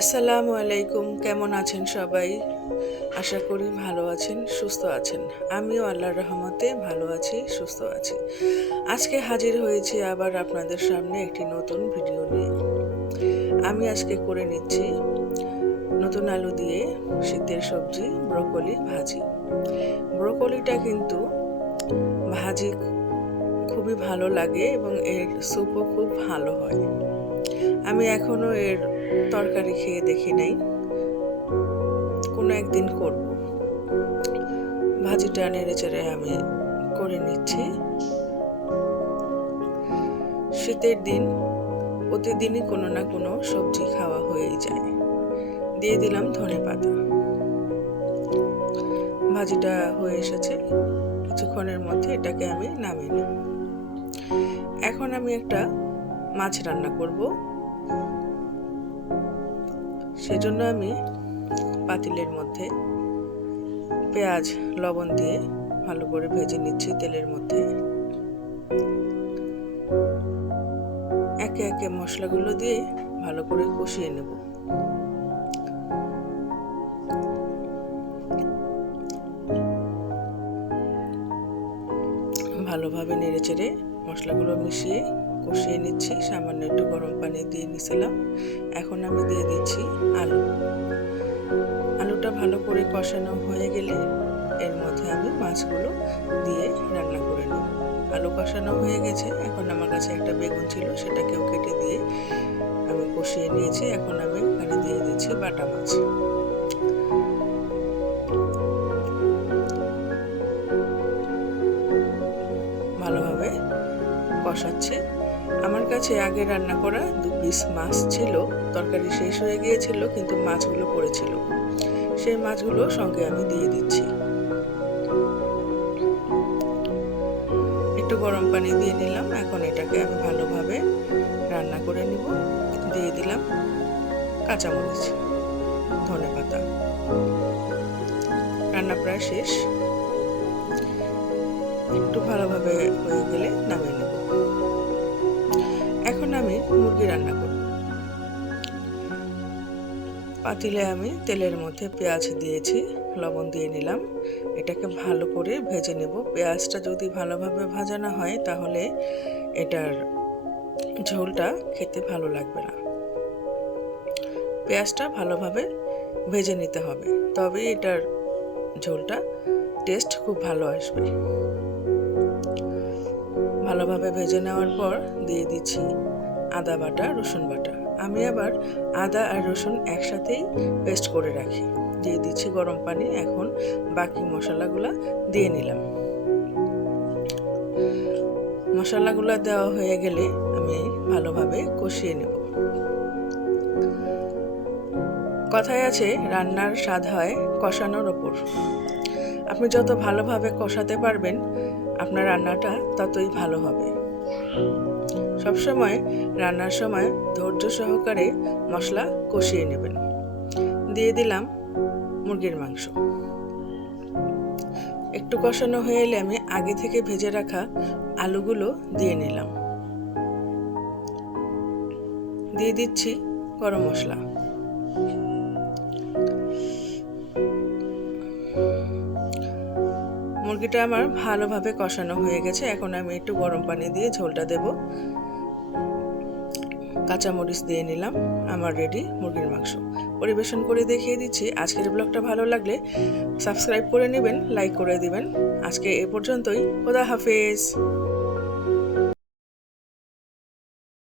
আসসালামু আলাইকুম। কেমন আছেন সবাই? আশা করি ভালো আছেন, সুস্থ আছেন। আমিও আল্লাহর রহমতে ভালো আছি, সুস্থ আছি। আজকে হাজির হয়েছি আবার আপনাদের সামনে একটি নতুন ভিডিও নিয়ে। আমি আজকে করে নিচ্ছি নতুন আলু দিয়ে শীতের সবজি ব্রকলি ভাজি। ব্রকলিটা কিন্তু ভাজি খুবই ভালো লাগে এবং এর স্যুপও খুব ভালো হয়। আমি এখনো এর তরকারি খেয়ে দেখি নাই, কোনো একদিন করব। ভাজিটা নেড়ে চেড়ে আমি করে নিচ্ছি। শীতের দিন প্রতিদিনই কোনো না কোনো সবজি খাওয়া হয়েই যায়। দিয়ে দিলাম ধনেপাতা। ভাজিটা হয়ে এসেছে, কিছুক্ষণের মধ্যে এটাকে আমি নামিয়ে নেব। এখন আমি একটা মাছ রান্না করব। সেজন্য আমি পাতিলের মধ্যে পেঁয়াজ লবণ দিয়ে ভালো করে ভেজে নিচ্ছি তেলের মধ্যে। একে একে মশলাগুলো দিয়ে ভালো করে কষিয়ে নেব। ভালোভাবে নেড়ে চেড়ে মশলাগুলো মিশিয়ে কষিয়ে নিচ্ছি। সামান্য একটু গরম পানি দিয়ে নিয়েছিলাম। এখন আমি দিয়ে দিচ্ছি আলুটা ভালো করে কষানো হয়ে গেলে এর মধ্যে আমি মাছগুলো দিয়ে রান্না করে নেব। আলু কষানো হয়ে গেছে। এখন আমার কাছে একটা বেগুন ছিল, সেটাকেও কেটে দিয়ে আমি কষিয়ে নিয়েছি। এখন আমি এখানে দিয়ে দিচ্ছি বাটা মাছ। ভালোভাবে কষাচ্ছি। আমার কাছে আগে রান্না করা 2 পিস মাছ ছিল, তরকারি শেষ হয়ে গিয়েছিল কিন্তু মাছগুলো পড়েছিল। সেই মাছগুলো সঙ্গে আমি দিয়ে দিচ্ছি। একটু গরম পানি দিয়ে নিলাম। এখন এটাকে আমি ভালোভাবে রান্না করে নিব। দিয়ে দিলাম কাঁচামরিচ, ধনেপাতা। রান্না প্রায় শেষ। একটু ভালোভাবে হয়ে গেলে নামিয়ে নেব। এখন আমি মুরগি রান্না করব। পাতিলে আমি তেলের মধ্যে পেঁয়াজ দিয়েছি, লবণ দিয়ে নিলাম। এটাকে ভালো করে ভেজে নেব। পেঁয়াজটা যদি ভালোভাবে ভাজা না হয় তাহলে এটার ঝোলটা খেতে ভালো লাগবে না। পেঁয়াজটা ভালোভাবে ভেজে নিতে হবে, তবে এটার ঝোলটা টেস্ট খুব ভালো আসবে। ভালোভাবে ভেজে নেওয়ার পর দিয়ে দিচ্ছি আদা বাটা, রসুন বাটা। আমি আবার আদা আর রসুন একসাথেই পেস্ট করে রাখি। দিয়ে দিচ্ছি গরম পানি। এখন বাকি মশলাগুলো দিয়ে নিলাম। মশলাগুলো দেওয়া হয়ে গেলে আমি ভালোভাবে কষিয়ে নেব। কথায় আছে, রান্নার স্বাদ হয় কষানোর ওপর। আপনি যত ভালোভাবে কষাতে পারবেন আপনার রান্নাটা ততই ভালো হবে। সবসময় রান্নার সময় ধৈর্য সহকারে মশলা কষিয়ে নেবেন। দিয়ে দিলাম মুরগির মাংস। একটু কষানো হয়ে এলে আমি আগে থেকে ভেজে রাখা আলুগুলো দিয়ে নিলাম। দিয়ে দিচ্ছি গরম মশলা। মুরগিটা আমার ভালোভাবে কষানো হয়ে গেছে। এখন আমি একটু গরম পানি দিয়ে ঝোলটা দেব। কাঁচামরিচ দিয়ে নিলাম। আমার রেডি মুরগির মাংস। পরিবেশন করে দেখিয়ে দিচ্ছি। আজকের ব্লগটা ভালো লাগলে সাবস্ক্রাইব করে নেবেন, লাইক করে দিবেন। আজকে এ পর্যন্তই। খোদা হাফেজ।